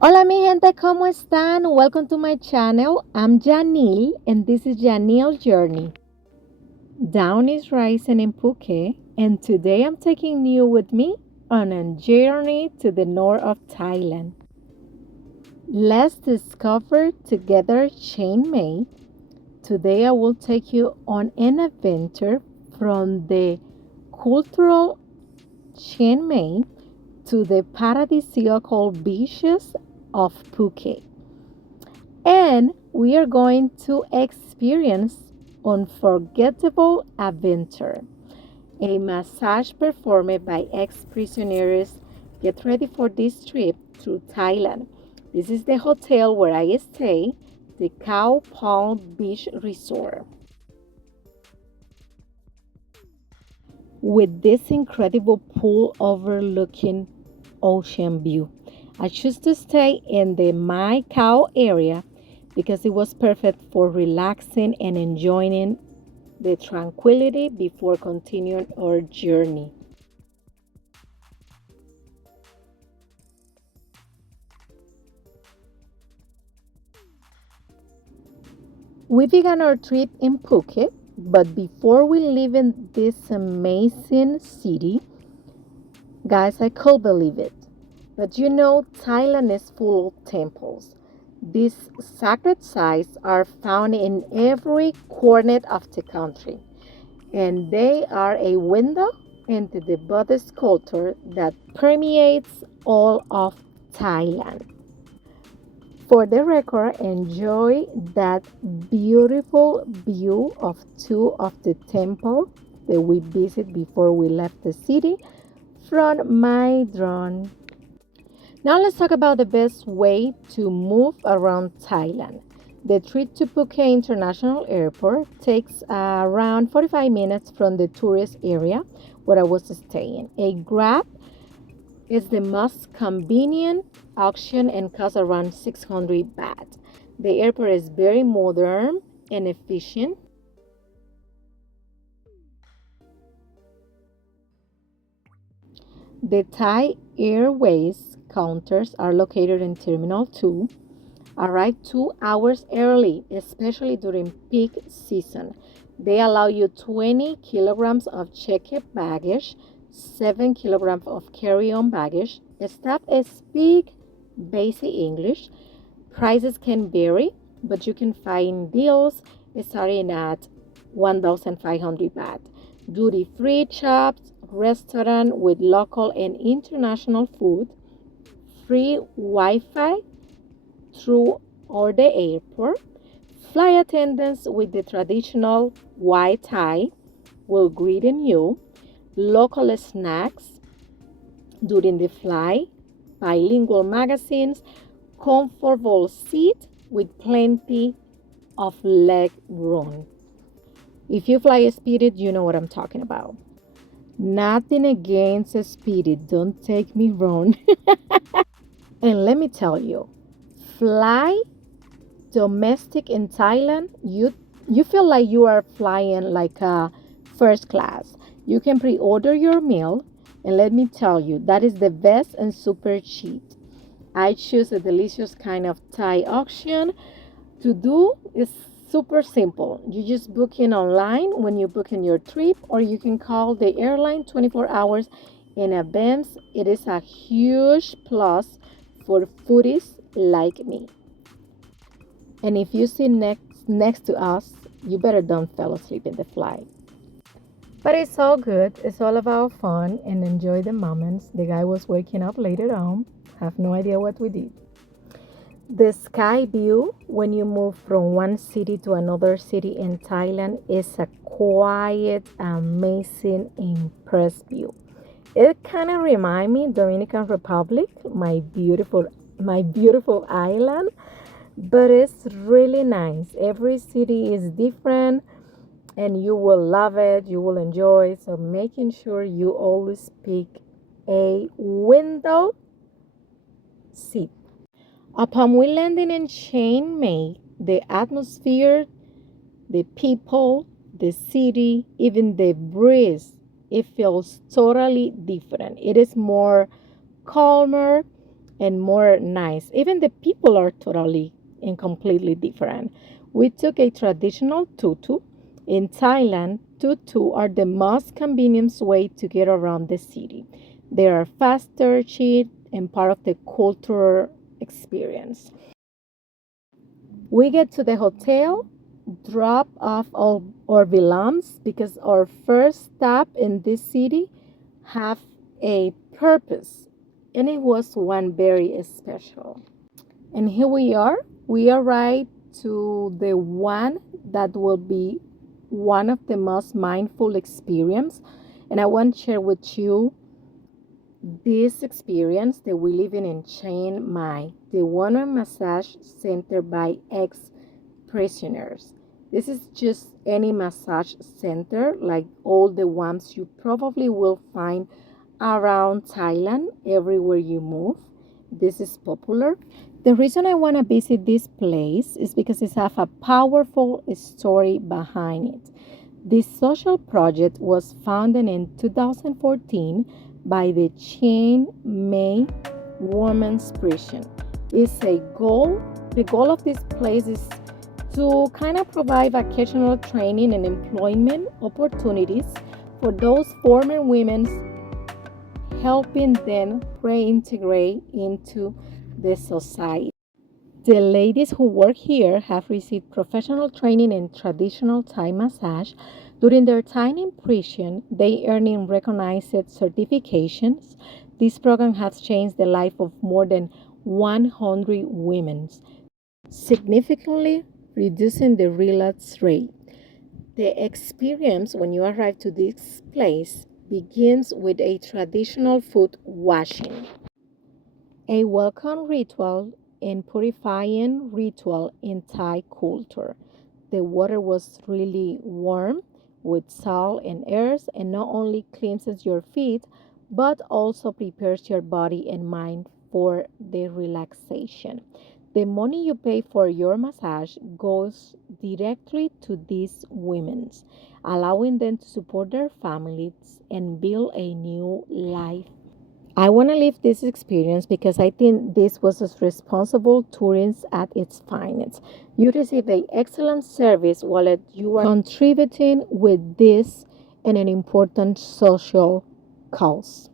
Hola mi gente, ¿cómo están? Welcome to my channel. I'm Yanil and this is Yanil Journey. Down is rising in Phuket and today I'm taking you with me on a journey to the north of Thailand. Let's discover together Chiang Mai. Today I will take you on an adventure from the cultural Chiang Mai to the paradisiacal beaches of Phuket. And we are going to experience unforgettable adventure. A massage performed by ex-prisoners. Get ready for this trip through Thailand. This is the hotel where I stay, the Cow Palm Beach Resort. With this incredible pool overlooking ocean view. I choose to stay in the My Cow area because it was perfect for relaxing and enjoying the tranquility before continuing our journey. We began our trip in Phuket, but before we leave in this amazing city, guys, I could believe it. But you know, Thailand is full of temples. These sacred sites are found in every corner of the country, and they are a window into the Buddhist culture that permeates all of Thailand. For the record, enjoy that beautiful view of two of the temples that we visited before we left the city from my drone. Now let's talk about the best way to move around Thailand. The trip to Phuket International Airport takes around 45 minutes from the tourist area where I was staying. A Grab is the most convenient option and costs around 600 baht. The airport is very modern and efficient. The Thai Airways counters are located in Terminal 2. Arrive 2 hours early, especially during peak season. They allow you 20 kilograms of checked baggage, 7 kilograms of carry on baggage. Staff speak basic English. Prices can vary, but you can find deals starting at 1,500 baht. Duty free shops, restaurant with local and international food, free Wi Fi through or the airport. Flight attendants with the traditional white tie will greet you. Local snacks during the flight, bilingual magazines, comfortable seat with plenty of leg room. If you fly Spirit, you know what I'm talking about. Nothing against Spirit, don't take me wrong. And let me tell you, fly domestic in Thailand, you feel like you are flying like a first class. You can pre-order your meal, and let me tell you, that is the best and super cheap. I choose a delicious kind of Thai auction. To do is super simple. You just book in online when you book in your trip, or you can call the airline 24 hours in advance. It is a huge plus for foodies like me. And if you sit next to us, you better don't fall asleep in the flight. But it's all good. It's all about fun and enjoy the moments. The guy was waking up later on. Have no idea what we did. The sky view when you move from one city to another city in Thailand is a quiet, amazing, impressive view. It kind of remind me Dominican Republic, my beautiful island, but it's really nice. Every city is different and you will love it, you will enjoy. So making sure you always pick a window seat. Upon we landing in Chiang Mai, the atmosphere, the people, the city, even the breeze, it feels totally different. It is more calmer, and more nice. Even the people are totally and completely different. We took a traditional tutu. In Thailand, tutu are the most convenient way to get around the city. They are faster, cheap, and part of the cultural experience. We get to the hotel, drop off all our belongings because our first stop in this city have a purpose, and it was one very special. And here we are. We arrived to the one that will be one of the most mindful experience, and I want to share with you this experience that we live in Chiang Mai, the Wonder Massage Center by ex prisoners. This is just any massage center like all the ones you probably will find around Thailand everywhere you move. This is popular. The reason I want to visit this place is because it has a powerful story behind it. This social project was founded in 2014 by the Chiang Mai Women's Prison. It's a goal. The goal of this place is to kind of provide vocational training and employment opportunities for those former women, helping them reintegrate into the society. The ladies who work here have received professional training in traditional Thai massage. During their time in prison, they earning recognized certifications. This program has changed the life of more than 100 women, significantly reducing the relapse rate. The experience when you arrive to this place begins with a traditional foot washing, a welcome ritual and purifying ritual in Thai culture. The water was really warm with salt and herbs and not only cleanses your feet but also prepares your body and mind for the relaxation. The money you pay for your massage goes directly to these women, allowing them to support their families and build a new life. I want to live this experience because I think this was a responsible tourism at its finest. You receive an excellent service while you are contributing with this and an important social cause.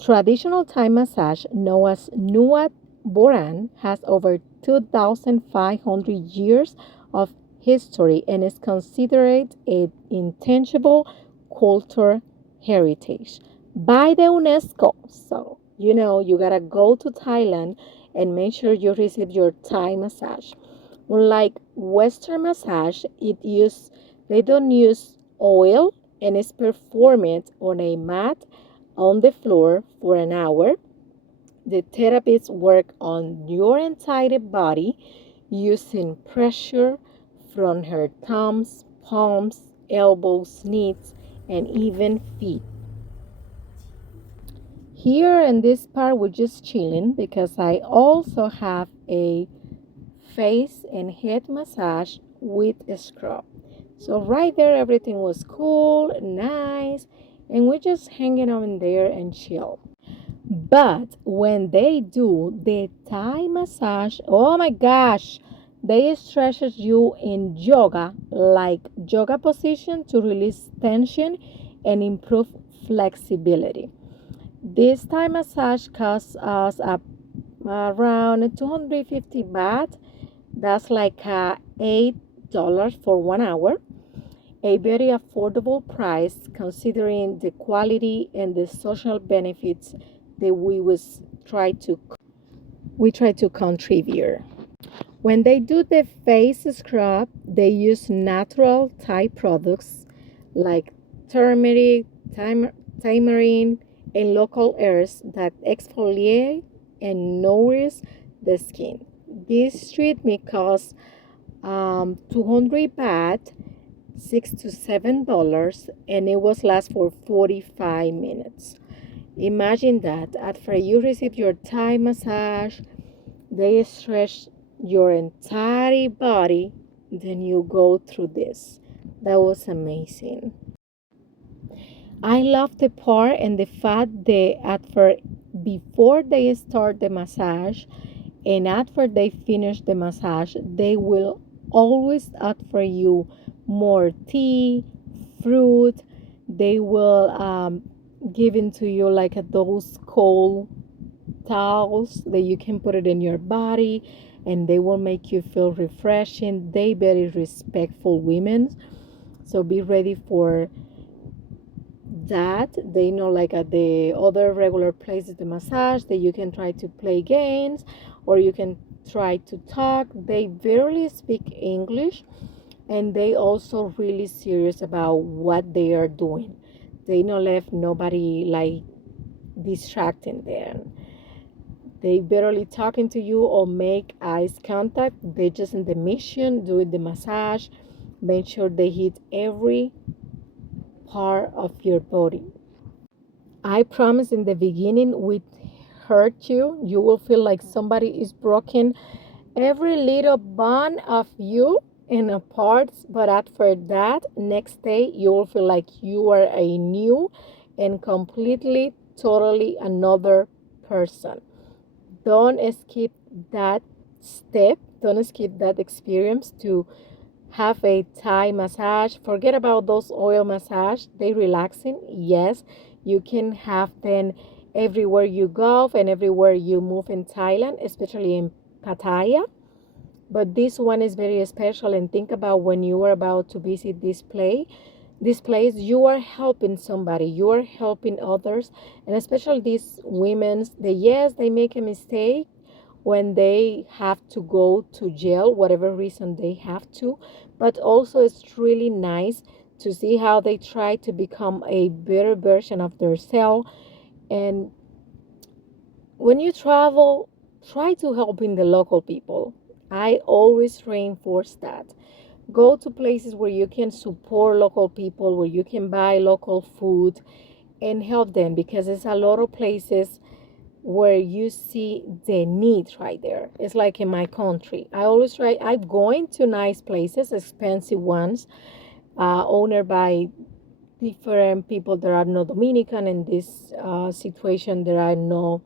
Traditional Thai massage, known as Nuat Boran, has over 2,500 years of history and is considered an intangible cultural heritage by the UNESCO. So, you gotta go to Thailand and make sure you receive your Thai massage. Unlike Western massage, they don't use oil and it's performed on a mat on the floor for an hour. The therapist work on your entire body using pressure from her thumbs, palms, elbows, knees, and even feet. Here in this part, we're just chilling because I also have a face and head massage with a scrub. So right there, everything was cool, nice, and we're just hanging out in there and chill. But when they do the Thai massage, oh my gosh, they stretches you in yoga, like yoga position to release tension and improve flexibility. This Thai massage costs us around 250 baht. That's like $8 for 1 hour. A very affordable price considering the quality and the social benefits that we try to contribute. When they do the face scrub, they use natural Thai products like turmeric, tamarind, and local herbs that exfoliate and nourish the skin. This treatment costs 200 baht, $6 to $7, and it was last for 45 minutes. Imagine that after you receive your Thai massage, they stretch your entire body, then you go through this. That was amazing. I love the part and the fact that after before they start the massage and after they finish the massage, they will always add for you more tea, fruit. They will give into you like those cold towels that you can put it in your body, and they will make you feel refreshing. They very respectful women, so be ready for that. They know, like at the other regular places, the massage, that you can try to play games or you can try to talk. They barely speak English, and they also really serious about what they are doing. They not left nobody like distracting them. They barely talking to you or make eyes contact. They just in the mission doing the massage. Make sure they hit every part of your body. I promise in the beginning with hurt you. You will feel like somebody is broken every little bone of you in a parts, but after that, next day you will feel like you are a new and completely, totally another person. Don't skip that step. Don't skip that experience to have a Thai massage. Forget about those oil massage. They relaxing. Yes, you can have them everywhere you go and everywhere you move in Thailand, especially in Pattaya. But this one is very special. And think about when you are about to visit this place, you are helping somebody, you are helping others, and especially these women's. They, yes, they make a mistake when they have to go to jail, whatever reason they have to, but also it's really nice to see how they try to become a better version of themselves. And when you travel, try to help in the local people. I always reinforce that. Go to places where you can support local people, where you can buy local food and help them, because there's a lot of places where you see the need right there. It's like in my country. I always try, I'm going to nice places, expensive ones, owned by different people. There are no Dominican in this situation, there are no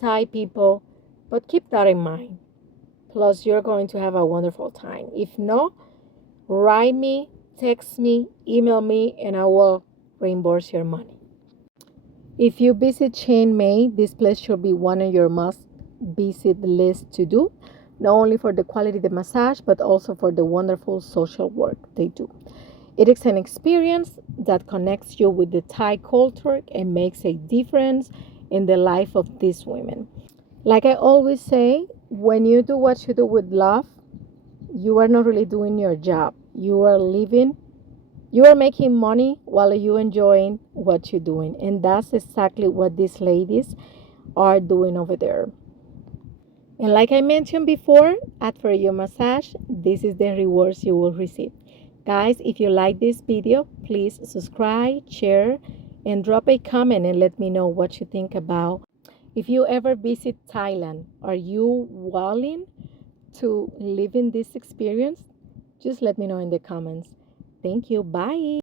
Thai people, but keep that in mind. Plus, you're going to have a wonderful time. If not, write me, text me, email me, and I will reimburse your money. If you visit Chiang Mai, this place should be one of your must visit list to do, not only for the quality of the massage, but also for the wonderful social work they do. It is an experience that connects you with the Thai culture and makes a difference in the life of these women. Like I always say, when you do what you do with love, you are not really doing your job. You are living, you are making money while you enjoying what you're doing. And that's exactly what these ladies are doing over there. And like I mentioned before, after your massage, this is the rewards you will receive. Guys, if you like this video, please subscribe, share, and drop a comment and let me know what you think about. If you ever visit Thailand, are you willing to live in this experience? Just let me know in the comments. Thank you. Bye.